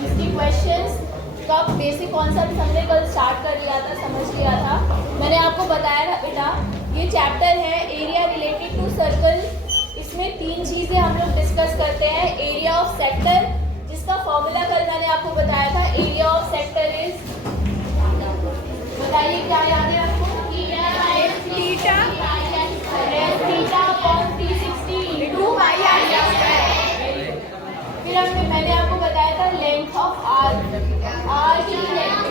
जिसकी क्वेश्चंस का basic concept हमने कल स्टार्ट कर लिया था, समझ लिया था। मैंने आपको बताया था बेटा, ये चैप्टर है एरिया रिलेटेड टू सर्कल। इसमें 3 चीज़ें हम लोग डिस्कस करते हैं। एरिया ऑफ सेक्टर, जिसका फॉर्मूला कल मैंने आपको बताया था। एरिया ऑफ सेक्टर इज, बताइए क्या याद है आपको? फिर मैंने आपको बताया था लेंथ ऑफ आर, आर की लेंथ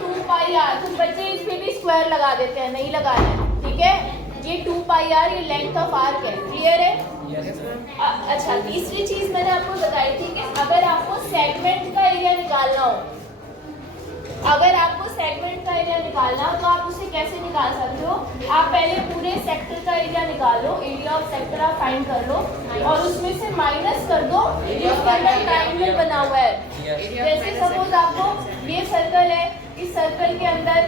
2πr। कुछ बच्चे इसमें भी स्क्वायर लगा देते हैं, नहीं लगाना है, ठीक है। ये 2πr, ये लेंथ ऑफ आर्क है, क्लियर है? अच्छा, तीसरी चीज मैंने आपको बताई थी कि अगर आपको सेगमेंट का एरिया निकालना हो, अगर आपको सेगमेंट का एरिया निकालना हो तो आप उसे कैसे निकाल सकते हो? आप पहले पूरे सेक्टर का एरिया निकाल लो, एरिया ऑफ सेक्टर आप फाइंड कर लो और उसमें से माइनस कर दो जिसके अंदर ट्रायंगल बना हुआ है। जैसे सपोज आपको ये सर्कल है, इस सर्कल के अंदर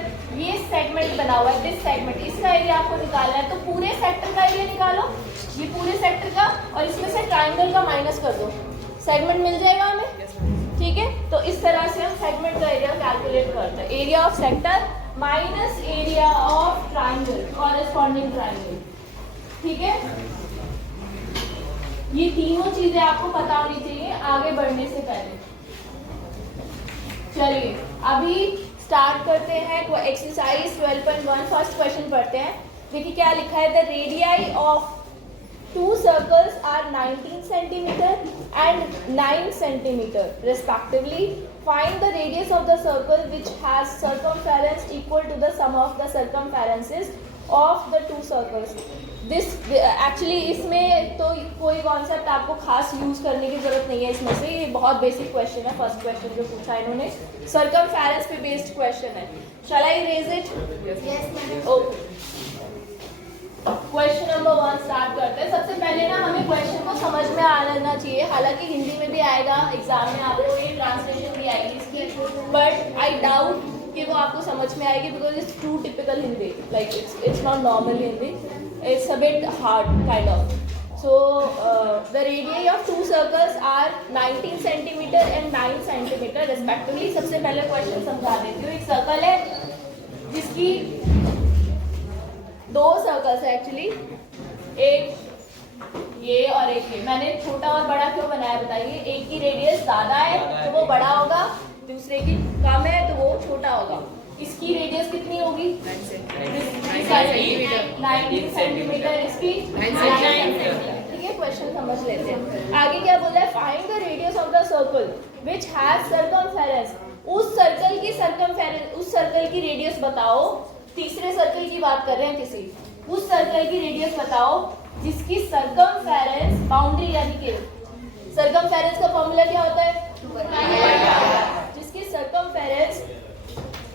ये सेगमेंट बना हुआ है, दिस सेगमेंट, इसका एरिया आपको निकालना है। तो पूरे सेक्टर का एरिया निकालो, ये पूरे सेक्टर का, और इसमें से ट्रायंगल का माइनस कर दो, सेगमेंट मिल जाएगा हमें, ठीक है। तो इस तरह से हम सेगमेंट का एरिया कैलकुलेट करते हैं। Area of sector minus area of triangle, corresponding triangle, ठीक है। ये तीनों चीजें आपको पता होनी चाहिए आगे बढ़ने से पहले। चलिए अभी स्टार्ट करते हैं एक्सरसाइज 12.1। फर्स्ट क्वेश्चन पढ़ते हैं। देखिए क्या लिखा है, the radii of 2 circles are 19 centimeter and 9 centimeter respectively. Find the radius of the circle which has circumference equal to the sum of the circumferences of the 2 circles. This actually इसमें तो कोई concept आपको खास use करने की जरूरत नहीं है इसमें से, ये बहुत बेसिक क्वेश्चन है। फर्स्ट क्वेश्चन जो पूछा है इन्होंने, सर्कमफेरेंस पे बेस्ड क्वेश्चन है। Shall I raise it? Yes, ma'am. Okay. Question number 1 start करते हैं। सबसे पहले ना हमें क्वेश्चन को समझ में आ लेना चाहिए। हालांकि हिंदी में भी आएगा एग्जाम में, आपको ये ट्रांसलेशन भी आएगी इसकी, बट आई डाउट कि वो आपको समझ में आएगी because it's too typical Hindi, like it's not normal Hindi, it's a bit hard kind of. So the radius of 2 circles are 19 centimetre and 9 centimetre respectively. सबसे पहले क्वेश्चन समझा देती हूँ। एक सर्कल है जिसकी 2 सर्कल्स है एक्चुअली, एक ये और एक ये। मैंने छोटा और बड़ा क्यों बनाया बताइए? एक की रेडियस ज्यादा है तो वो बड़ा होगा, दूसरे की कम है तो वो छोटा होगा। इसकी रेडियस कितनी होगी? 19 सेंटीमीटर, इसकी 9 सेंटीमीटर, ठीक है। क्वेश्चन समझ लेते हैं। आगे क्या बोला है? Find the radius of the circle which has circumference. उस सर्कल की सर्कमफेरेंस, उस सर्कल की रेडियस बताओ। तीसरे सर्कल की बात कर रहे हैं किसी, उस सर्कल की रेडियस बताओ जिसकी सर्कमफेरेंस, बाउंड्री यानी कि सर्कमफेरेंस का फॉर्मूला क्या होता है? जिसकी सर्कमफेरेंस,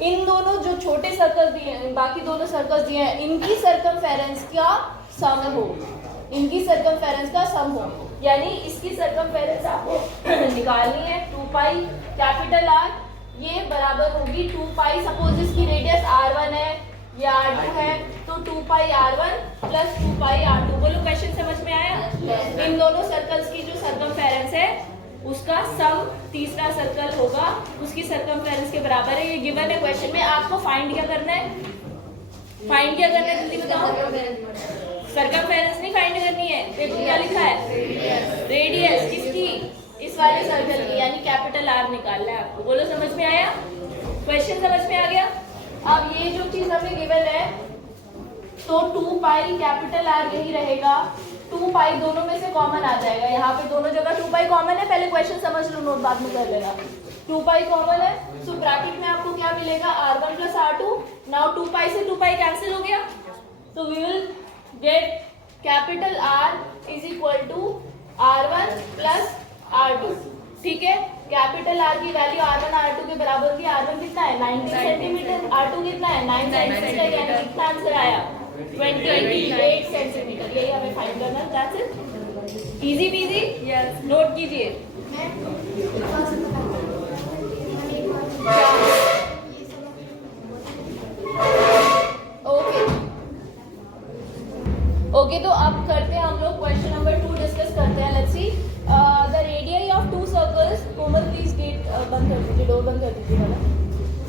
इन दोनों जो छोटे सर्कल दिए हैं, बाकी दोनों सर्कल दिए हैं, इनकी सर्कमफेरेंस का सम हो, इनकी सर्कमफेरेंस का सम हो। यानी इसकी सर्कमफेरेंस आपको निकालनी है 2π कैपिटल आर, ये बराबर होगी 2π। सपोज इसकी रेडियस r1 है, ये r2 है, तो 2πr1 प्लस 2πr2। बोलो क्वेश्चन समझ में आया? इन दोनों सर्कल्स की जो सर्कमफेरेंस है उसका सम तीसरा सर्कल होगा, उसकी सर्कमफेरेंस के बराबर है। ये गिवन है क्वेश्चन में। आपको फाइंड क्या करना है? फाइंड क्या करना है जल्दी बताओ। सर्कमफेरेंस नहीं फाइंड करनी है, देखो क्या लिखा है, रेडियस किसकी? इस वाले सर्कल की, यानी कैपिटल आर निकालना है आपको। बोलो समझ में आया? क्वेश्चन समझ में आ गया? अब ये जो चीज हमें गिवन है तो 2π कैपिटल आर यही रहेगा, 2π दोनों में से कॉमन आ जाएगा। यहाँ पे दोनों जगह 2π कॉमन है, पहले क्वेश्चन समझ लो, नोट बाद में कर लेना। 2π कॉमन है, सो ब्रैकेट में आपको क्या मिलेगा? r1 plus r2। नाउ 2π से 2π कैंसिल हो गया, तो we will get capital R is equal to r1 plus r2, ठीक है। कैपिटल R की वैल्यू r1 r2 के बराबर होगी। r1 कितना है? 19 सेंटीमीटर, r2 कितना है? 9 सेंटीमीटर, यानी कितना आंसर आया? 28 सेंटीमीटर। यही हमें फाइंड करना है। That's it, easy PG. Yes, note कीजिए। ओके ओके, तो अब करते हैं हम लोग क्वेश्चन नंबर 2 डिस्कस करते हैं. Let's see the radius of two circles. Komal please get बंद कर दीजिए, डोर बंद कर दीजिए madam.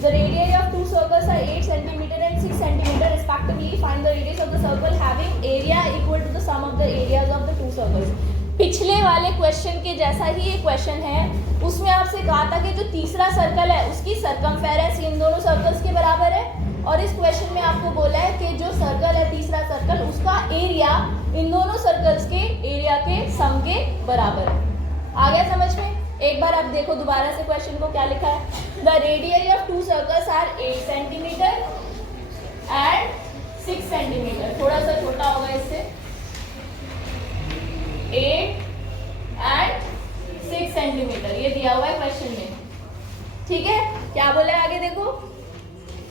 The radii of two circles are 8 cm and 6 cm respectively. Find the radius of the circle having area equal to the sum of the areas of the two circles. पिछले वाले question के जैसा ही ये question है. उसमें आपसे कहा था कि जो तीसरा सर्कल है उसकी सरकमफेरेंस इन दोनों सर्कल्स के बराबर है, और इस क्वेश्चन में आपको बोला है कि जो सर्कल है तीसरा सर्कल उसका एरिया इन दोनों सर्कल्स के एरिया के सम के बराबर है. आ गया समझ में? एक बार आप देखो दोबारा से क्वेश्चन को क्या लिखा है. The radius of two circles are 8 centimetre and 6 centimetre. थोड़ा सा छोटा होगा इससे. 8 एंड 6 सेंटीमीटर ये दिया हुआ है क्वेश्चन में. ठीक है, क्या बोला है आगे देखो.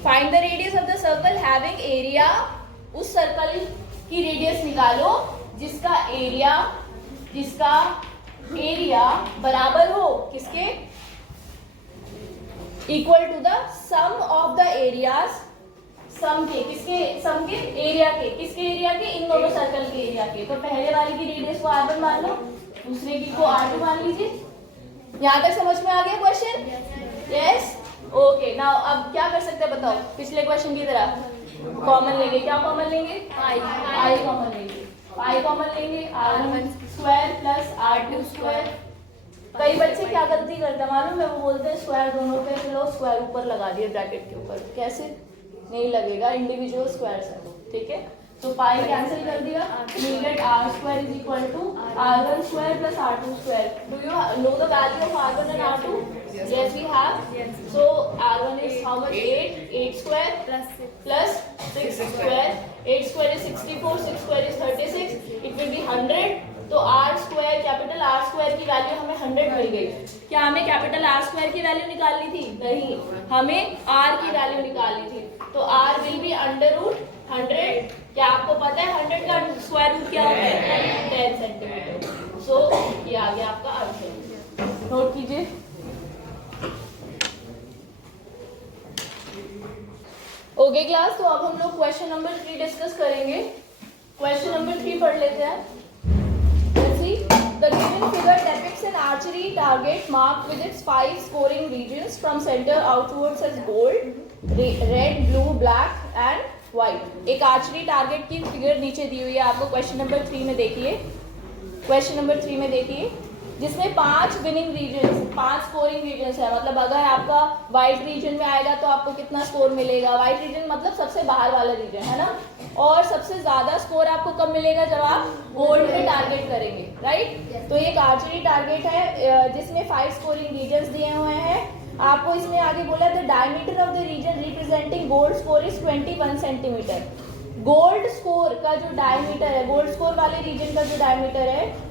Find the radius of the circle having area. उस सर्कल की रेडियस निकालो जिसका एरिया बराबर हो किसके? Equal to the sum of the areas. Sum के किसके? सम के एरिया के. किसके एरिया के? इन दोनों सर्कल के एरिया के. तो पहले वाले की रेडियस को r1 मान लो, दूसरे की को r2 मान लीजिए. यहाँ तक समझ में आ गया क्वेश्चन? यस. ओके, नाउ अब क्या कर सकते हैं बताओ. पिछले क्वेश्चन की तरह कॉमन लेंगे. क्या कॉमन लेंगे? पाई कॉमन लेंगे. पाई कॉमन लेंगे. r1 square plus r2 square. कई बच्चे क्या गलती करते हैं मालूम है, वो बोलते हैं स्क्वायर दोनों पे चलो स्क्वायर ऊपर लगा दिए ब्रैकेट के ऊपर. कैसे? नहीं लगेगा, इंडिविजुअल स्क्वायर्स है. ठीक है, तो पाई कैंसिल कर दिया. You get r square is equal to r1 square plus r2 square. Do you know the value of r1 and r2? yes we have. so r1 is how much? 8 square plus 6 square. 8 square is 64, 6 square is 36. it will be 100. तो r square capital r square की value हमें 100 मिल गई. क्या हमें capital r square की value निकालनी थी? नहीं, हमें r की वैल्यू निकालनी थी. तो r will be under root 100. क्या आपको पता है 100 का स्क्वायर रूट क्या होता है? 10 सेंटीमीटर. सो ये आ गया आपका आंसर. नोट कीजिए. ओके क्लास, तो अब हम लोग क्वेश्चन नंबर 3 डिस्कस करेंगे. क्वेश्चन नंबर 3 पढ़ लेते हैं. The given figure depicts an archery target marked with its 5 scoring regions from center outwards as gold, red, blue, black and white. एक आर्चरी टारगेट की फिगर नीचे दी हुई है आपको क्वेश्चन नंबर 3 में. देखिए क्वेश्चन नंबर 3 में देखिए, जिसमें 5 विनिंग रीजन्स, 5 स्कोरिंग रीजन्स है. मतलब अगर आपका व्हाइट रीजन में आएगा तो आपको कितना स्कोर मिलेगा? व्हाइट रीजन मतलब सबसे बाहर वाला रीजन है ना. और सबसे ज्यादा स्कोर आपको कब मिलेगा? जब आप गोल्ड पे टारगेट करेंगे, राइट. तो एक आर्चरी टारगेट है जिसमें 5 स्कोरिंग रीजन्स दिए हुए हैं. आपको इसमें आगे बोला the diameter of the region representing gold score is 21 centimetre. Gold score का जो डायमीटर है, गोल्ड स्कोर वाले रीजन का जो डायमीटर है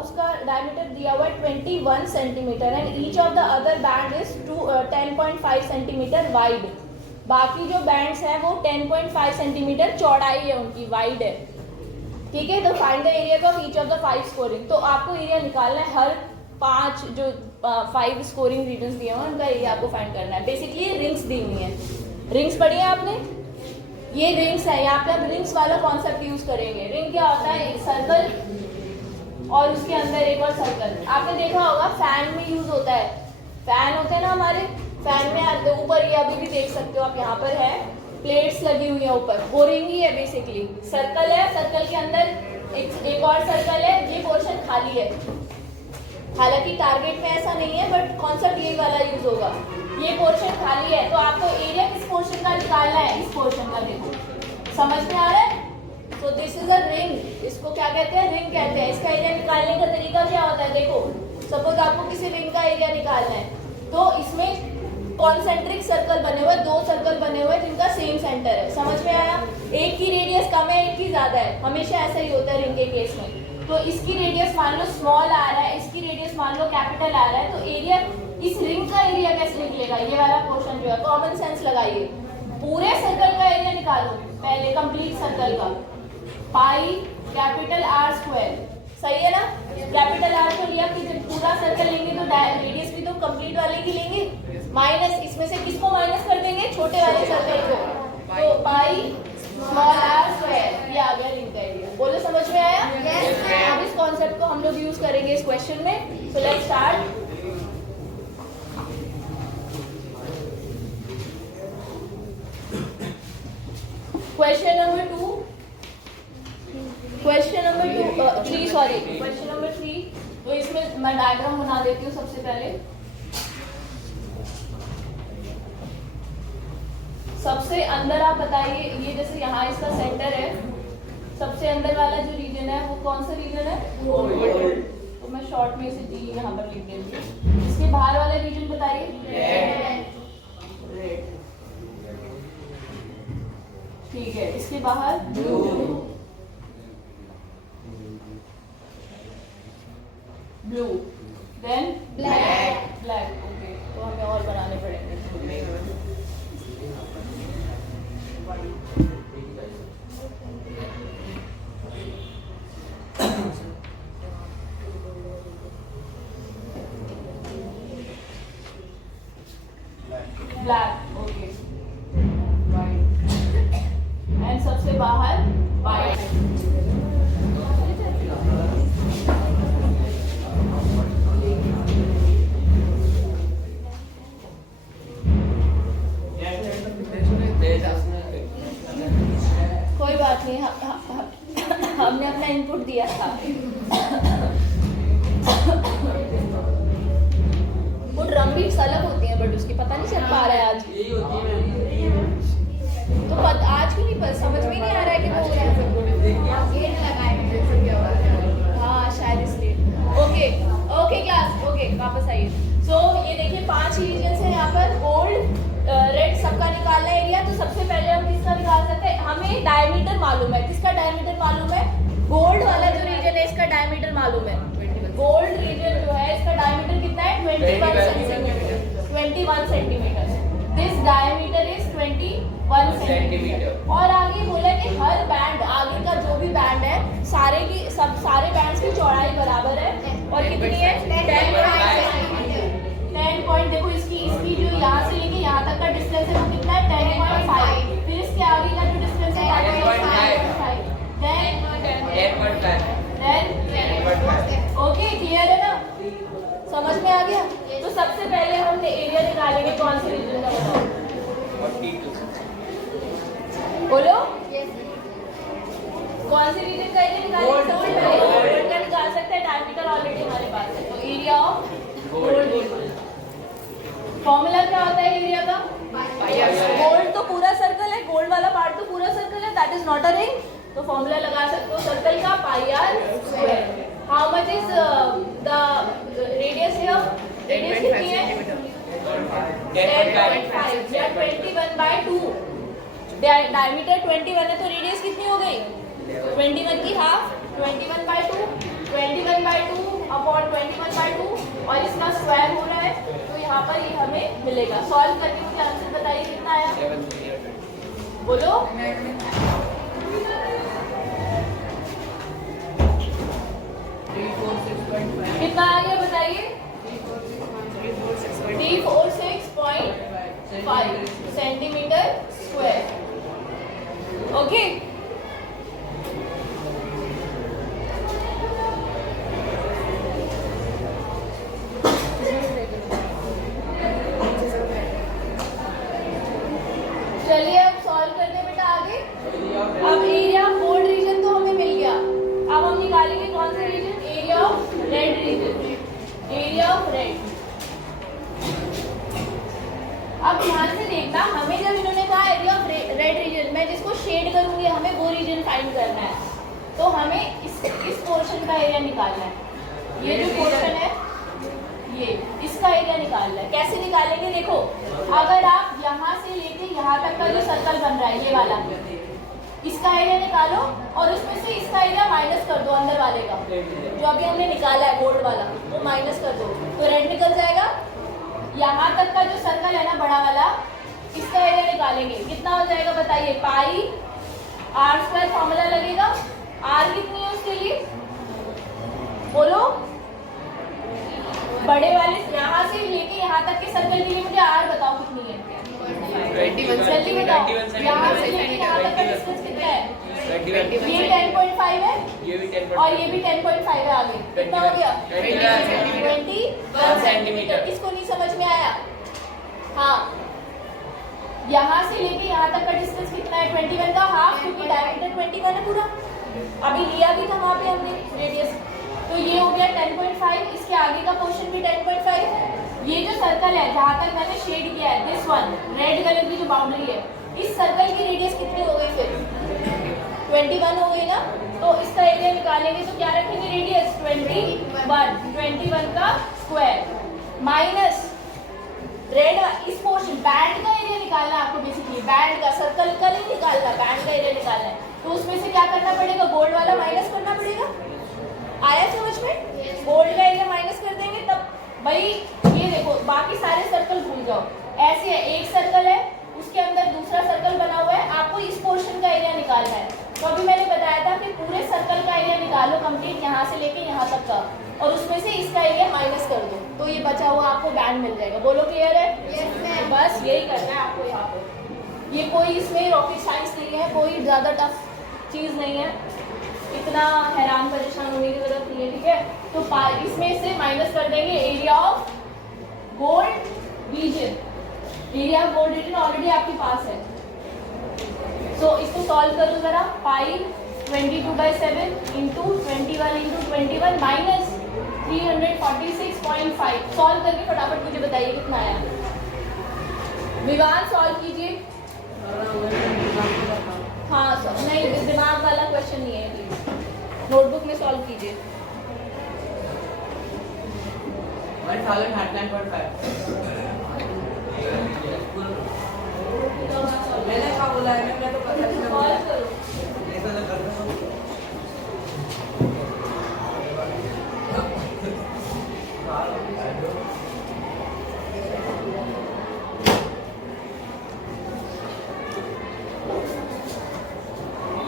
उसका डायमीटर दिया हुआ है 21 centimetre. And each of the other band is 10.5 centimetre wide. बाकी जो बैंड्स हैं वो 10.5 सेंटीमीटर चौड़ाई है उनकी, वाइड है. ठीक है, तो find the area of each of the 5 scoring. तो आपको एरिया निकालना है हर 5 जो 5 स्कोरिंग रीजन्स दिए हैं उनका एरिया आपको फाइंड करना है. बेसिकली रिंग्स दी हुई हैं. रिंग्स पढ़ी है आपने? ये रिंग्स है. यहाँ पे अब रिंग्स वाला कॉन्सेप्ट यूज करेंगे. रिंग क्या होता है? एक सर्कल और उसके अंदर एक और सर्कल. आपने देखा होगा फैन में यूज होता है. फैन होते हैं ना हमारे, फैन में ऊपर ये अभी भी देख सकते हो आप, यहाँ पर है प्लेट्स लगी हुई है ऊपर. वो रिंग ही है बेसिकली. सर्कल है, सर्कल के अंदर एक और सर्कल है. ये पोर्शन खाली है. हालांकि टारगेट में ऐसा नहीं है बट कॉन्सेप्ट यही वाला यूज होगा. ये पोर्शन खाली है तो आपको एरिया किस पोर्शन का निकालना है? इस पोर्शन का. देखो समझ में आ रहा है? तो दिस इज अ रिंग. इसको क्या कहते हैं? रिंग कहते हैं. इसका एरिया निकालने का तरीका क्या होता है? देखो सपोज आपको किसी रिंग का एरिया निकालना है तो इसमें कॉन्सेंट्रिक सर्कल बने हुए, 2 सर्कल बने हुए जिनका सेम सेंटर है. समझ में आया? एक की रेडियस कम है, एक की ज्यादा है. हमेशा ऐसा ही होता है रिंग के केस में. तो इसकी रेडियस मान लो स्मॉल आ रहा है, इसकी रेडियस मान लो कैपिटल आ रहा है. तो एरिया, इस रिंग का एरिया कैसे निकलेगा? ये वाला पोर्शन जो है, कॉमन सेंस लगाइए. पूरे सर्कल का एरिया निकालो पहले, कंप्लीट सर्कल का. Pi capital R square. सही है ना? कैपिटल R को लिया कि जब पूरा सर्कल लेंगे तो रेडियस भी तो कंप्लीट वाले की लेंगे. माइनस, इसमें से किसको माइनस कर देंगे? छोटे वाले सर्कल को. तो पाई स्मॉल r स्क्वायर. ये आ गया रिंग का एरिया. बोलो समझ इंट्रोड्यूस करेंगे इस क्वेश्चन में. So let's start. Question number 2. Question number 3 sorry question number 3. तो इसमें मैं डायग्राम बना देती हूँ सबसे पहले. सबसे अंदर आप बताइए, ये जैसे यहाँ इसका सेंटर है, सबसे अंदर वाला जो रीजन है वो कौन सा रीजन है? गोल्ड. तो मैं शॉर्ट में इसे जी यहाँ पर लिख देती हूँ. इसके बाहर वाला रीजन बताइए. रेड. ठीक है. इसके बाहर blue. Blue. Then black. Black. Okay. तो हमें और बनाने पड़ेंगे. ब्लैक. ओके. वाइट. एंड सबसे बाहर वाइट. कोई बात नहीं, हमने अपना इनपुट दिया था. वो ड्रम बीट्स अलग होती हैं बट उसकी पता नहीं चल पा रहा है आज. तो आज क्यों नहीं समझ में नहीं आ रहा है कि वो हो रहा है. हाँ शायद इसलिए. ओके. Okay class. ओके वापस आइए. सो ये देखिए 5 रीजन्स हैं यहाँ पर. गोल्ड, रेड, सबका निकालना है एरिया. तो सबसे पहले हम किसका निकाल सकते हैं? हमें डायमीटर मालूम है. किसका डायमीटर मालूम है? गोल्ड वाला जो रीजन है इसका डायमीटर मालूम है. गोल्ड रीजन जो है इसका डायमीटर कितना है? 21 centimetre. 21 centimetre. This diameter is 21 centimetre. और आगे बोला कि हर बैंड, आगे का जो भी बैंड है सारे बैंड्स की चौड़ाई बराबर है. और कितनी है? 10 पॉइंट. देखो इसकी जो यहाँ से लेके यहाँ तक का डिस्टेंस है वो कितना है? 10.5. फिर इसके आगे का जो डिस्टेंस है 10.5. ओके. क्लियर है ना? समझ में आ गया? तो सबसे पहले हम एरिया निकालेंगे. कौन से रीजन का बताओ? बोलो. कौन से रीजन का एरिया निकालेंगे? सबसे पहले गोल्ड का निकाल सकते हैं. डायमीटर ऑलरेडी हमारे पास है. तो एरिया ऑफ गोल्ड. फॉर्मूला क्या होता है एरिया का? गोल्ड तो पूरा सर्कल है. गोल्ड वाला पार्ट तो पूरा सर्कल है. That is not a ring. तो फॉर्मूला लगा सकते हो सर्कल का. Pi r square. How much is the radius here? Radius कितनी है? 10.5. 21/2. डायमीटर 21 है तो रेडियस कितनी हो गई? 21 की हाफ. 21/2. 21/2 अपॉन 21/2 और इसका स्क्वायर हो रहा है. तो यहाँ पर ये हमें मिलेगा. सॉल्व करके मुझे आंसर बताइए कितना आया? बोलो. कितना आ गया बताइए? 346.5 सेंटीमीटर स्क्वायर. ओके. चलिए अब सॉल्व करते बेटा आगे. अब एरिया ऑफ गोल्ड रीजन तो हमें मिल गया. अब हम निकालेंगे कौन सा region? Area of red region. Area of red. अब ध्यान से देखना, हमें जब इन्होंने कहा एरिया ऑफ रेड रीजन, मैं जिसको शेड करूंगी हमें वो रीजन फाइंड करना है. तो हमें इस पोर्शन का एरिया निकालना है. ये जो पोर्शन है ये इसका एरिया निकालना है. कैसे निकालेंगे? देखो अगर आप यहाँ से लेके यहाँ तक का जो सर्कल बन रहा है ये वाला, इसका एरिया निकालो और उसमें से इसका एरिया माइनस कर दो. अंदर वाले का जो अभी हमने निकाला है गोल्ड वाला वो माइनस कर दो तो रेड निकल जाएगा. यहाँ तक का जो सर्कल है ना बड़ा वाला, इसका एरिया निकालेंगे. कितना हो जाएगा बताइए? पाई आर स्क्वायर फॉर्मूला लगेगा. आर कितनी है उसके लिए? बोलो. बड़े वाले यहाँ से लेके यहाँ तक के सर्कल के लिए मुझे आर बताओ कितनी है? जल्दी बताओ. यहाँ से लेके यहाँ तक का डिस्टेंस कितना है? ये 10.5 है और ये भी 10.5 है। आगे कितना हो गया? 21 सेंटीमीटर। किसको नहीं समझ में आया? हाँ, यहाँ से लेके यहाँ तक का डिस्टेंस कितना है? 21 का हाफ, क्योंकि डायमीटर 21 है पूरा। अभी लिया भी था वहाँ पे हमने रेडियस। तो ये हो गया 10.5। इसके आगे का पोर्शन भी 10.5। ये जो सर्कल है जहाँ तक मैंने शेड किया है, दिस वन रेड कलर की जो बाउंड्री है, इस सर्कल की रेडियस कितनी हो गई? फिर 21 हो गई ना। तो इसका एरिया निकालेंगे तो क्या रखेंगे? रेडियस 21 का स्क्वायर माइनस रेड इस पोर्शन बैंड का एरिया निकालना है आपको। बेसिकली बैंड का, सर्कल का नहीं निकालना, बैंड का एरिया निकालना है। तो उसमें से क्या करना पड़ेगा? गोल्ड वाला माइनस करना पड़ेगा। आया समझ में? गोल्ड का एरिया माइनस कर देंगे तब भाई ये देखो, बाकी सारे सर्कल भूल जाओ। ऐसे है, एक सर्कल है उसके अंदर दूसरा सर्कल बना हुआ है, आपको इस पोर्शन का एरिया निकालना है। तो अभी मैंने बताया था कि पूरे सर्कल का एरिया निकालो कंप्लीट, यहाँ से लेके यहाँ तक का, और उसमें से इसका एरिया माइनस कर दो, तो ये बचा हुआ आपको बैंड मिल जाएगा। बोलो क्लियर है? yes, बस यही करना है आपको यहाँ पे। ये कोई इसमें रॉकेट साइंस नहीं है, कोई ज़्यादा टफ चीज़ नहीं है, इतना हैरान परेशान होने की जरूरत नहीं है। ठीक है, तो इसमें से माइनस कर देंगे area of gold reason. Area of gold reason already आपके पास है। सो इसको सॉल्व करो जरा। पाई 22/7 इंटू 21 माइनस 346.5। सॉल्व करके फटाफट मुझे बताइए कितना आया। विवान सॉल्व कीजिए। हाँ नहीं, दिमाग वाला क्वेश्चन नहीं है, प्लीज नोटबुक में सॉल्व कीजिए। 1009.5 मैंने क्या बोला है? मैं तो सॉल्व करो।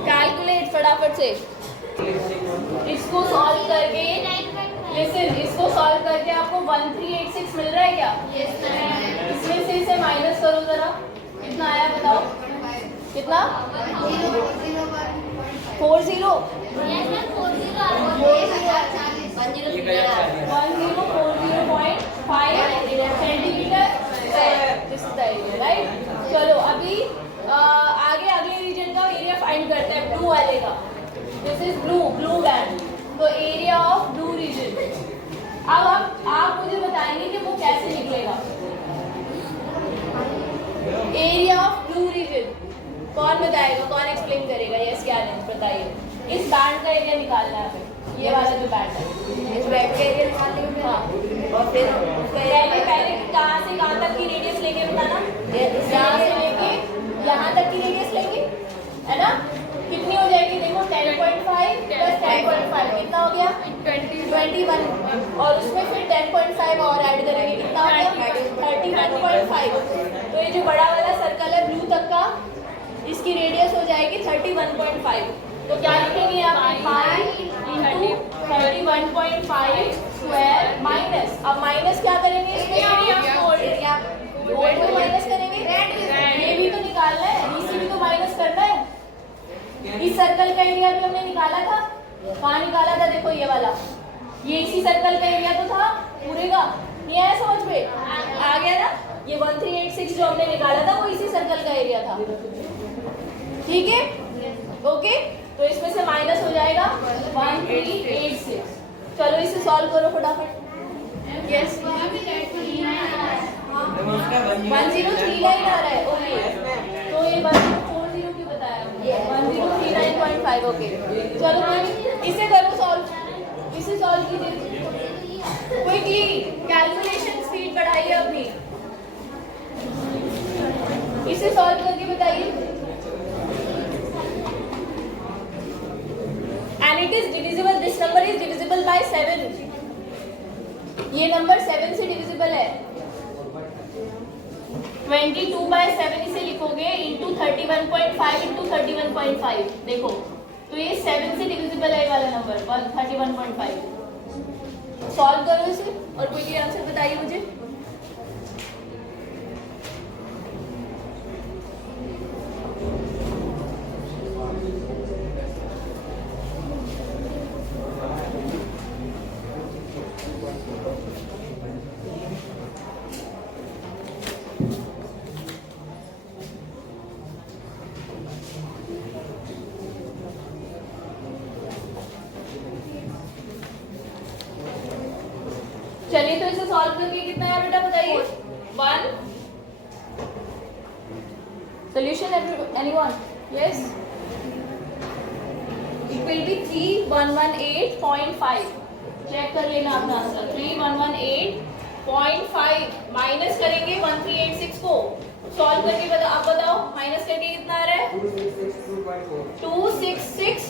कैलकुलेट फटाफट से। इसको सॉल्व करके लिसन, इसको सॉल्व करके आपको 1386 मिल रहा है क्या? इसमें से इसे माइनस करो जरा, कितना आया बताओ? कितना? 1040.5 सेंटीमीटर, राइट। चलो अभी आगे अगले रीजन का एरिया फाइंड करते हैं, ब्लू वाले का। This is blue band. तो एरिया ऑफ ब्लू रीजन। अब आप मुझे बताएंगे कि वो कैसे निकलेगा। एरिया ऑफ ब्लू रीजन कौन बताएगा? कौन एक्सप्लेन करेगा? यस क्या नहीं बताइए। इस बैंड का एरिया निकालना है हमें, ये वाला जो बैंड है, इस बैंड का एरिया निकालने। हाँ, और फिर पहले कहाँ से कहाँ तक की रेडियस लेंगे बताना। यहाँ से लेके यहाँ तक की रेडियस लेंगे, है ना? कितनी हो जाएगी? देखो 10.5 प्लस 10.5 कितना हो गया? 21। और उसमें फिर 10.5 और ऐड करेंगे, कितना हो गया? 31.5। तो ये जो बड़ा वाला सर्कल है ब्लू तक का, इसकी रेडियस हो जाएगी 31.5। तो क्या लिखेंगे आप? पाई इंटू 31.5 स्क्वायर माइनस, अब माइनस क्या करेंगे इसमें? गोल्ड को माइनस करेंगे, ये भी तो निकालना है, इसी भी तो माइनस करना है। इस सर्कल का एरिया भी हमने निकाला था, कहाँ निकाला था? देखो ये वाला, ये इसी सर्कल का एरिया तो था पूरे का। नहीं आया समझ में? आ गया ना? ये 1386 जो हमने निकाला था वो इसी सर्कल का एरिया था। ठीक है, ओके। तो इसमें से माइनस हो जाएगा 1386। चलो इसे सॉल्व करो फटाफट। यस 1039 आ रहा है, ओके। तो ये 1040 क्यों बताया? 1039.5, ओके। चलो इसे करो सॉल्व, इसे सॉल्व कीजिए क्विकली। कैलकुलेशन स्पीड बढ़ाइए अपनी। इसे सॉल्व करके बताइए। And it is divisible, this number is divisible by 7. ये नंबर 7 से डिविजिबल है। 22/7 इसे लिखोगे इंटू 31.5 इंटू 31.5। देखो तो ये 7 से डिविजिबल है वाला नंबर 31.5। सॉल्व करो इसे और क्विकली आंसर बताइए मुझे। चलिए तो इसे सॉल्व करके कितना है बेटा बताइए 1 solution anyone yes it will be 3118.5 check कर लेना अपना आंसर 3118.5 माइनस करेंगे 1386 को सॉल्व करके आप बताओ माइनस करके कितना आ रहा है 266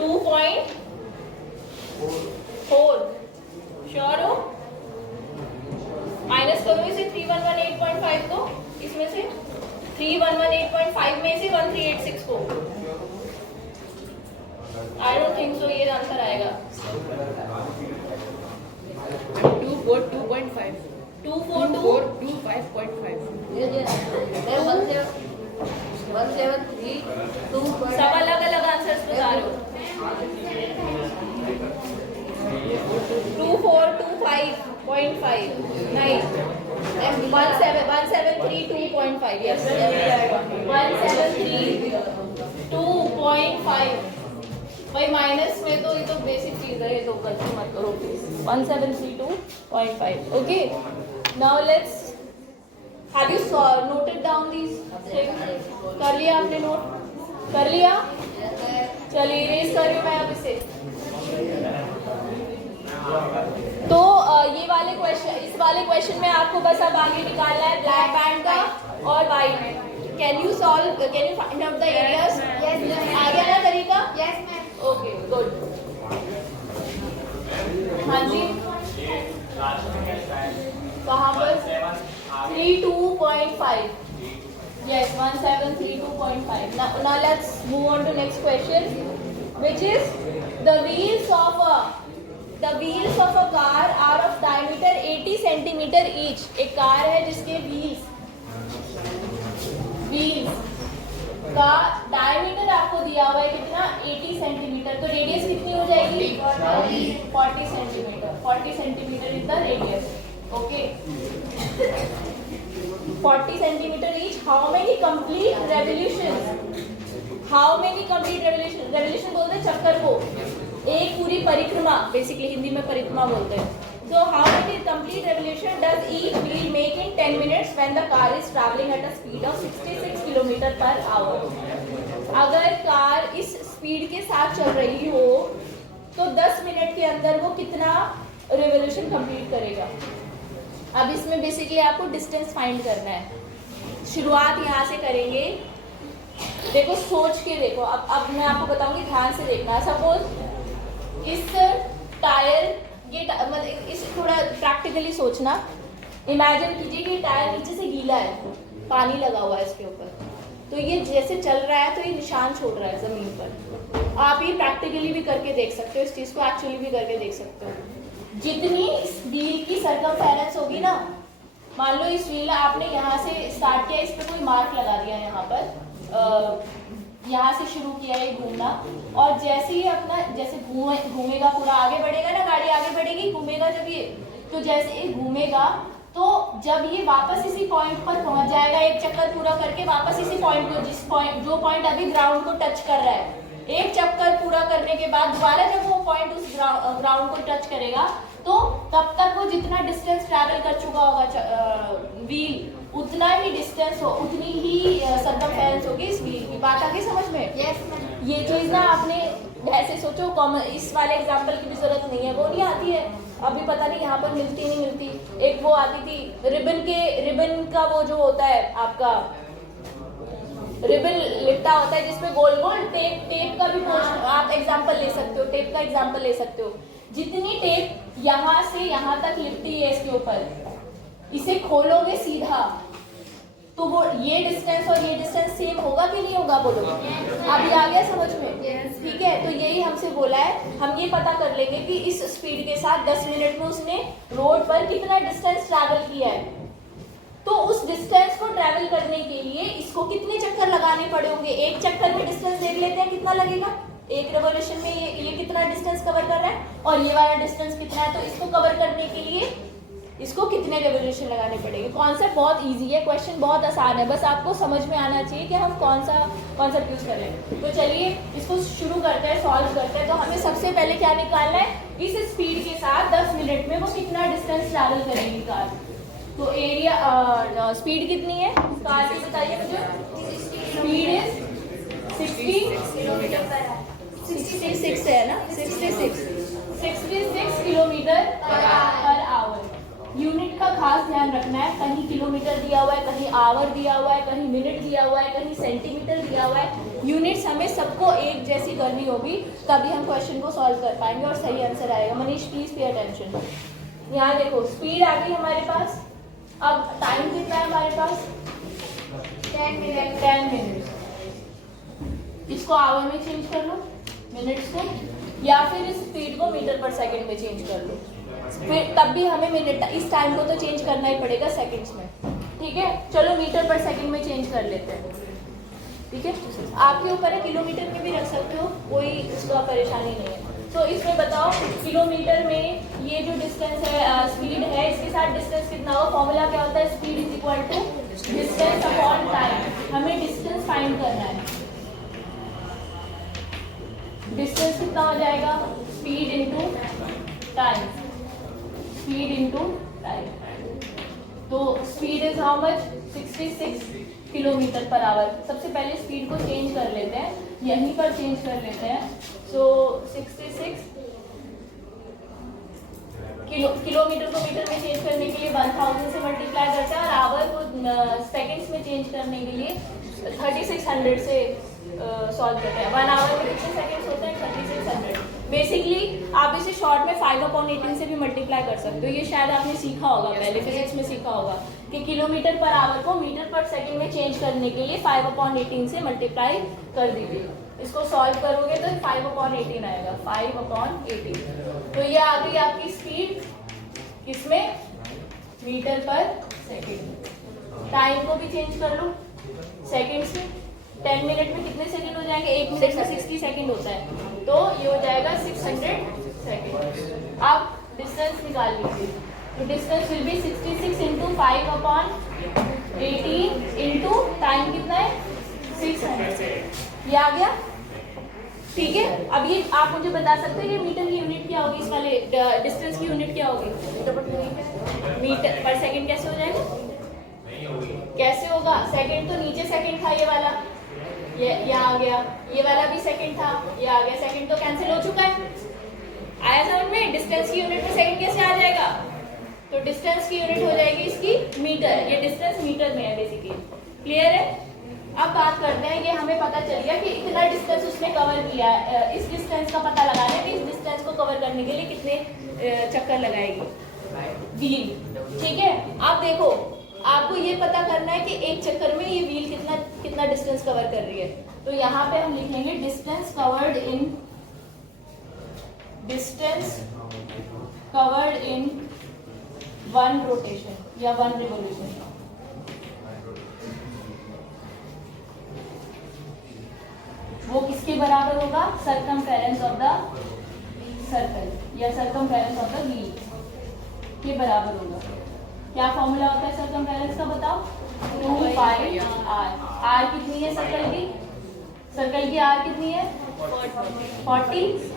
2.4 श्योर हो माइनस करो इसे 3118.5 को इसमें से 3118.5 में से 1386 को आई डोंट थिंक सो ये आंसर आएगा 242.5 सब अलग अलग आंसर्स बता रहे हो 2425.5 नहीं 1732.5 yes 1732.5 भाई माइनस में तो ये तो बेसिक चीज है ये तो गलती मत करो please 1732.5 okay now let's have you noted down these कर लिया आपने नोट कर लिया चलिए इरेज कर रही हूँ मैं अब इसे तो ये वाले क्वेश्चन इस वाले क्वेश्चन में आपको बस अब आगे निकालना है ब्लैक बैंड का और white can you find out the areas आ गया ना तरीका Yes, ma'am. ओके गुड हाँ जी कहाँ पर 32.5 yes 1732.5 now let's move on to next question which is the wheels of a car are of diameter 80 centimeter each एक car है जिसके wheels का डायमीटर आपको दिया हुआ है कितना 80 सेंटीमीटर तो रेडियस कितनी हो जाएगी 40 centimetre is the radius okay 40 centimetre each how many complete revolution बोलते हैं चक्कर को एक पूरी परिक्रमा बेसिकली हिंदी में परिक्रमा बोलते हैं So how many complete revolution does each wheel make in 10 minutes when the car is traveling at a speed of 66 km per hour? अगर कार इस स्पीड के साथ चल रही हो तो 10 मिनट के अंदर वो कितना रेवोल्यूशन कंप्लीट करेगा अब इसमें बेसिकली आपको डिस्टेंस फाइंड करना है शुरुआत यहाँ से करेंगे देखो सोच के देखो अब मैं आपको बताऊंगी ध्यान से देखना सपोज इस टायर ये मतलब इस थोड़ा प्रैक्टिकली सोचना इमेजिन कीजिए कि टायर नीचे से गीला है पानी लगा हुआ है इसके ऊपर तो ये जैसे चल रहा है तो ये निशान छोड़ रहा है जमीन पर आप ये प्रैक्टिकली भी करके देख सकते हो इस चीज को एक्चुअली भी करके देख सकते हो जितनी इस व्हील की सरकमफेरेंस होगी ना मान लो इस व्हील आपने यहाँ से स्टार्ट किया इस पर कोई मार्क लगा दिया यहाँ पर यहाँ से शुरू किया है घूमना और जैसे ही अपना जैसे घूमेगा पूरा आगे बढ़ेगा ना गाड़ी आगे बढ़ेगी घूमेगा जब ये तो जैसे ये घूमेगा तो जब ये वापस इसी पॉइंट पर पहुंच जाएगा एक चक्कर पूरा करके वापस इसी पॉइंट को जो पॉइंट अभी ग्राउंड को टच कर रहा है एक चक्कर पूरा करने के बाद दोबारा जब वो पॉइंट उस ग्राउंड को टच करेगा तो तब तक वो जितना डिस्टेंस ट्रैवल कर चुका होगा व्हील उतना ही डिस्टेंस हो उतनी ही सरकमफेरेंस होगी इस व्हील की बात आगे समझ में Yes, ma'am. ये चीज ना आपने ऐसे सोचो कॉमन इस वाले एग्जांपल की भी जरूरत नहीं है वो नहीं आती है अभी पता नहीं यहाँ पर मिलती नहीं मिलती एक वो आती थी रिबन का वो जो होता है आपका रिबन लिपटा होता है जिसमें गोल गोल टेप का भी आप एग्जांपल ले सकते हो टेप का एग्जांपल ले सकते हो जितनी टेप यहाँ से यहाँ तक लिपटी है इसके ऊपर इसे खोलोगे सीधा तो वो ये डिस्टेंस और ये डिस्टेंस सेम होगा कि नहीं होगा बोलो अभी आ गया समझ में ठीक है तो यही हमसे बोला है हम ये पता कर लेंगे कि इस स्पीड के साथ 10 मिनट में उसने रोड पर कितना डिस्टेंस ट्रैवल किया है तो उस डिस्टेंस को ट्रैवल करने के लिए इसको कितने चक्कर लगाने पड़े होंगे एक चक्कर में डिस्टेंस देख लेते हैं कितना लगेगा एक रेवोल्यूशन में ये कितना डिस्टेंस कवर कर रहा है और ये वाला डिस्टेंस कितना है तो इसको कवर करने के लिए इसको कितने रेवोल्यूशन लगाने पड़ेंगे। कॉन्सेप्ट बहुत इजी है, क्वेश्चन बहुत आसान है, बस आपको समझ में आना चाहिए कि हम कौन सा कॉन्सेप्ट यूज़ करें। तो चलिए इसको शुरू करते हैं, सॉल्व करते हैं। तो हमें सबसे पहले क्या निकालना है, इस स्पीड के साथ 10 मिनट में वो कितना डिस्टेंस ट्रैवल करेगी कार। तो एरिया स्पीड कितनी है कार की बताइए मुझे। स्पीड इज 66 है ना, 66 किलोमीटर पर आवर। यूनिट का खास ध्यान रखना है, कहीं किलोमीटर दिया हुआ है, कहीं आवर दिया हुआ है, कहीं मिनट दिया हुआ है, कहीं सेंटीमीटर दिया हुआ है। यूनिट्स हमें सबको एक जैसी करनी होगी, तभी हम क्वेश्चन को सॉल्व कर पाएंगे और सही आंसर आएगा। Manish please pay attention. यहाँ देखो स्पीड आ गई हमारे पास, अब टाइम कितना है हमारे पास 10 मिनट। इसको आवर में चेंज कर लो, मिनट्स को, या फिर इस स्पीड को मीटर पर सेकंड में चेंज कर लो। फिर तब भी हमें मिनट, इस टाइम को तो चेंज करना ही पड़ेगा सेकंड्स में, ठीक है। चलो मीटर पर सेकंड में चेंज कर लेते हैं, ठीक है। आपके ऊपर है, किलोमीटर में भी रख सकते हो, कोई इसका परेशानी नहीं है। तो इसमें बताओ किलोमीटर में ये जो डिस्टेंस है, स्पीड है, इसके साथ डिस्टेंस कितना हो। फॉर्मूला क्या होता है, speed is equal to distance upon time. हमें डिस्टेंस फाइंड करना है। डिस्टेंस कितना हो जाएगा, speed into time, speed into time. तो speed is how much, 66 kilometre per hour. सबसे पहले स्पीड को चेंज कर लेते हैं, यहीं पर चेंज कर लेते हैं। सो 66 किलोमीटर को मीटर में चेंज करने के लिए 1000 से मल्टीप्लाई करते हैं, और आवर को सेकंड्स में चेंज करने के लिए 3600 से सॉल्व करते हैं। 1 आवर में कितने सेकंड्स होते हैं, 3600। बेसिकली आप इसे शॉर्ट में 5/18 से भी मल्टीप्लाई कर सकते हो। ये शायद आपने सीखा होगा, पहले फिजिक्स में सीखा होगा कि किलोमीटर पर आवर को मीटर पर सेकंड में चेंज करने के लिए 5/18 से मल्टीप्लाई कर दीजिए। इसको सॉल्व करोगे तो 5/18 आएगा, 5/18। तो ये आ गई आपकी स्पीड, किसमें, मीटर पर सेकंड। टाइम को भी चेंज कर लो सेकंड्स में। 10 मिनट में कितने सेकंड हो जाएंगे, 1 मिनट में 60 सेकंड होता है, तो ये हो जाएगा 600 सेकंड। अब डिस्टेंस निकाल लीजिए। तो distance will be 66 into 5/18 into time कितना है 600। ये आ गया, ठीक है। अब ये आप मुझे बता सकते हैं ये मीटर की यूनिट क्या होगी, इस वाले डिस्टेंस की यूनिट क्या होगी। मीटर पर सेकंड कैसे हो जाएगा, कैसे होगा, सेकंड तो नीचे सेकंड था ये वाला, ये आ गया, ये वाला भी सेकंड था, ये आ गया, सेकंड तो कैंसिल हो चुका है। आया समझ में, डिस्टेंस की यूनिट में सेकंड कैसे आ जाएगा। तो डिस्टेंस की यूनिट हो जाएगी इसकी मीटर, ये डिस्टेंस मीटर में है बेसिकली। क्लियर है। अब बात करते हैं, ये हमें पता चल गया कि इतना डिस्टेंस उसने कवर किया है। इस डिस्टेंस का पता लगाना है कि इस डिस्टेंस को कवर करने के लिए कितने चक्कर लगाएगी व्हील, ठीक है। अब देखो आपको ये पता करना है कि एक चक्कर में ये व्हील कितना डिस्टेंस कवर कर रही है। तो यहाँ पे हम लिखेंगे डिस्टेंस कवर्ड इन 1 रोटेशन या 1 रिवोल्यूशन। वो किसके बराबर होगा, सरकमफेरेंस ऑफ द सर्कल या सरकमफेरेंस ऑफ द व्हील के बराबर होगा। क्या फॉर्मूला होता है सरकमफेरेंस का, बताओ। 2πr। आर कितनी है सर्कल की, सर्कल की आर कितनी है 40,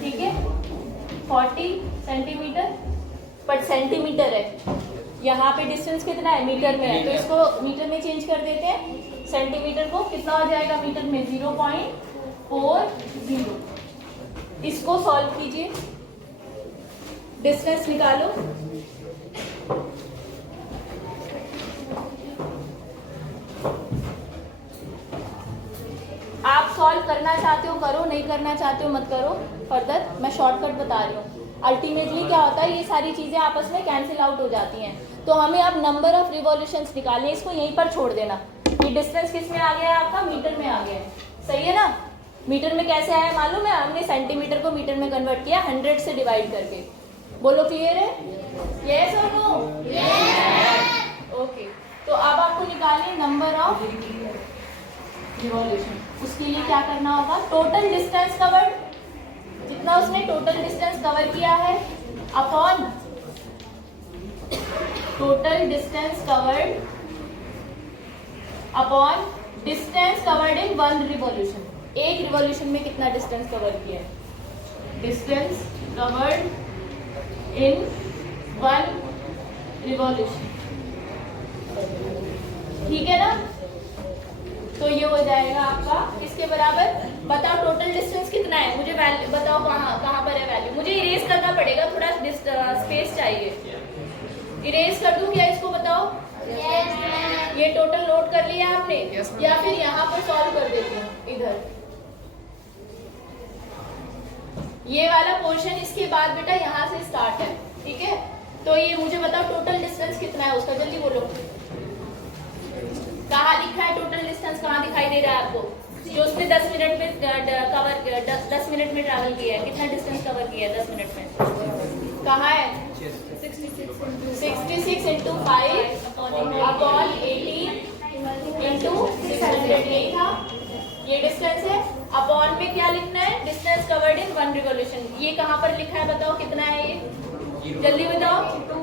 ठीक है, 40 सेंटीमीटर, पर सेंटीमीटर है। यहाँ पे डिस्टेंस कितना है, मीटर में है, तो इसको मीटर में चेंज कर देते हैं। सेंटीमीटर को कितना हो जाएगा मीटर में, 0.40। इसको सॉल्व कीजिए, डिस्टेंस निकालो। आप सॉल्व करना चाहते हो करो, नहीं करना चाहते हो मत करो। फर्दर मैं शॉर्टकट बता रही हूँ। अल्टीमेटली क्या होता है, ये सारी चीजें आपस में कैंसिल आउट हो जाती हैं। तो हमें अब नंबर ऑफ रिवॉल्यूशंस निकालने, इसको यहीं पर छोड़ देना। ये डिस्टेंस किस में आ गया है आपका, मीटर में आ गया है, सही है ना। मीटर में कैसे आया मालूम है, हमने सेंटीमीटर को मीटर में कन्वर्ट किया 100 से डिवाइड करके। बोलो क्लियर है, यस और नो, ओके। तो अब आपको निकालने नंबर ऑफ रिवॉल्यूशन। उसके लिए क्या करना होगा, टोटल डिस्टेंस कवर्ड, जितना उसने टोटल डिस्टेंस कवर किया है upon total distance covered upon distance covered in one revolution. एक रिवॉल्यूशन में कितना डिस्टेंस कवर किया है? Distance covered in one revolution, ठीक है ना? तो ये हो जाएगा आपका किसके बराबर? बताओ टोटल डिस्टेंस कितना है, मुझे वैल्यू बताओ, कहाँ पर है वैल्यू? मुझे इरेज करना पड़ेगा, थोड़ा स्पेस चाहिए। इरेज कर दूं क्या इसको, बताओ? yes, ये टोटल नोट कर लिया आपने? yes, या फिर यहाँ पर सॉल्व कर देती हूँ इधर। ये वाला पोर्शन इसके बाद बेटा यहाँ से स्टार्ट है, ठीक है? तो ये मुझे बताओ टोटल डिस्टेंस कितना है उसका, जल्दी बोलो। कहाँ लिखा है टोटल डिस्टेंस, कहाँ दिखाई दे रहा है आपको? जो उसने 10 मिनट में कवर 10 मिनट में ट्रैवल किया है, कितना डिस्टेंस कवर किया है 10 मिनट में? कहाँ है? 66 इंटू 5 अपॉन 18 इंटू 600, यही था, ये डिस्टेंस है। अपॉन में क्या लिखना है? Distance covered in one revolution. ये कहाँ पर लिखा है बताओ, कितना है ये, जल्दी बताओ। 2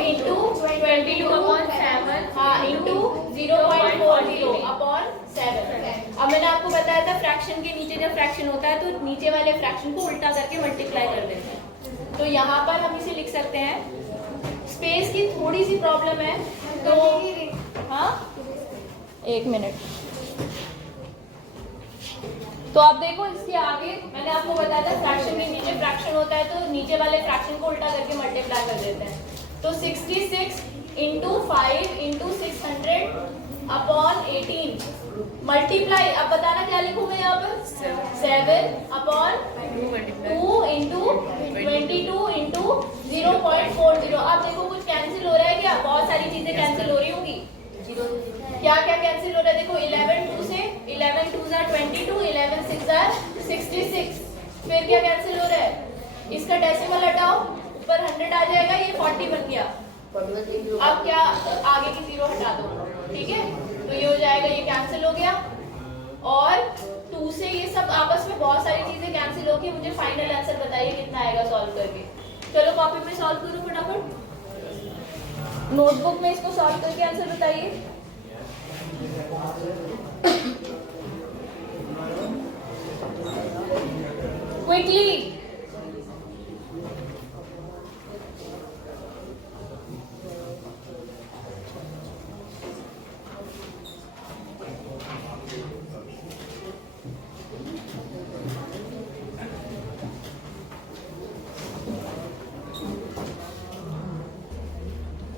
इंटू 22 अपॉन 7, हाँ, इंटू 0.40 अपॉन 7। अब मैंने आपको बताया था फ्रैक्शन के नीचे जब फ्रैक्शन होता है तो नीचे वाले फ्रैक्शन को उल्टा करके मल्टीप्लाई कर देते हैं। तो यहाँ पर हम इसे लिख सकते हैं। स्पेस की थोड़ी सी प्रॉब्लम है तो हाँ, एक मिनट। तो आप देखो इसके आगे मैंने आपको बताया था फ्रैक्शन के नीचे फ्रैक्शन होता है तो नीचे वाले फ्रैक्शन को उल्टा करके मल्टीप्लाई कर देते हैं। तो 66 इंटू 5 इंटू 600 अपॉन 18 मल्टीप्लाई, अब बताना क्या लिखूं मैं यहाँ पर? 7 अपॉन 2 इंटू 22 इंटू 0.40। अब देखो कुछ कैंसिल हो रहा है क्या? बहुत सारी चीजें कैंसिल हो रही होंगी। क्या क्या कैंसिल हो रहा है देखो, 11 2 से 11 2 are 22, 11 6 are 66। फिर क्या कैंसिल हो रहा है? इसका डेसिमल हटाओ, ऊपर 100 आ जाएगा, ये 40 बन गया। अब क्या, आगे की 0 हटा दो, ठीक है? तो ये हो जाएगा, ये कैंसिल हो गया। और 2 से ये सब आपस में बहुत सारी चीजें कैंसिल हो गई। मुझे फाइनल आंसर बताइए कितना आएगा सॉल्व करके। चलो कॉपी पे सॉल्व करो फटाफट, नोटबुक में इसको सॉल्व करके आंसर बताइए। क्विकली।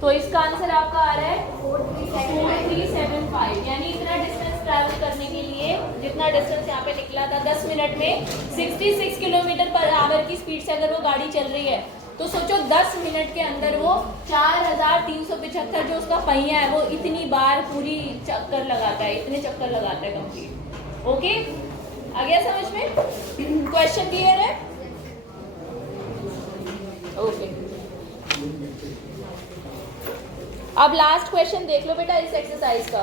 तो इसका आंसर आपका आ रहा है 4375, यानी इतना डिस्टेंस ट्रैवल करने के लिए जितना डिस्टेंस यहाँ पे निकला था 10 मिनट में 66 किलोमीटर पर आवर की स्पीड से अगर वो गाड़ी चल रही है तो सोचो 10 मिनट के अंदर वो 4375 जो उसका पहिया है वो इतनी बार पूरी चक्कर लगाता है, इतने चक्कर लगाता है कंप्लीट। ओके, आ गया समझ में? क्वेश्चन क्लियर है? ओके, अब लास्ट क्वेश्चन देख लो बेटा इस एक्सरसाइज का।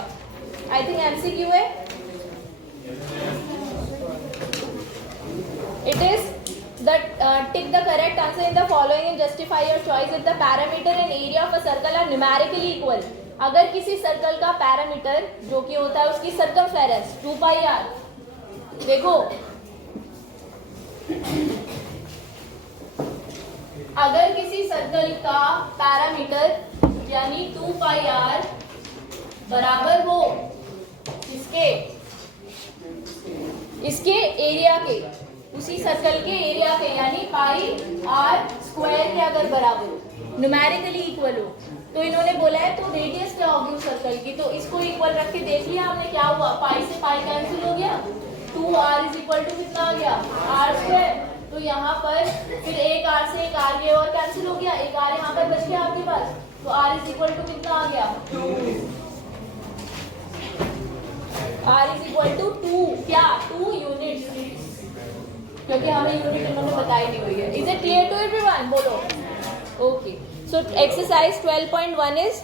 आई थिंक एमसीक्यू है। It is tick the correct answer in the following and justify your choice if the parameter and area of a circle are numerically equal. अगर किसी circle का parameter जो कि होता है उसकी सर्कमफेरेंस 2πr, देखो अगर किसी सर्कल का पैरामीटर यानी 2πr बराबर हो इसके एरिया के, उसी सर्कल के एरिया के यानी πr² के अगर बराबर हो, न्यूमेरिकली इक्वल हो, तो इन्होंने बोला है तो रेडियस क्या होगी उस सर्कल की। तो इसको इक्वल रख के देख लिया हमने, क्या हुआ? पाई से पाई कैंसिल हो गया, 2r इज इक्वल टू कितना आ गया? r²। तो यहाँ पर फिर एक r से एक r गया और कैंसिल हो गया, एक r यहाँ पर बच गया आपके पास, तो r इज इक्वल टू कितना आ गया? 2। r इज इक्वल टू 2, क्या? 2 यूनिट, क्योंकि हमें यूनिट इन्होंने बताई नहीं हुई है। Is it clear to everyone? बोलो। Okay, so exercise 12.1 is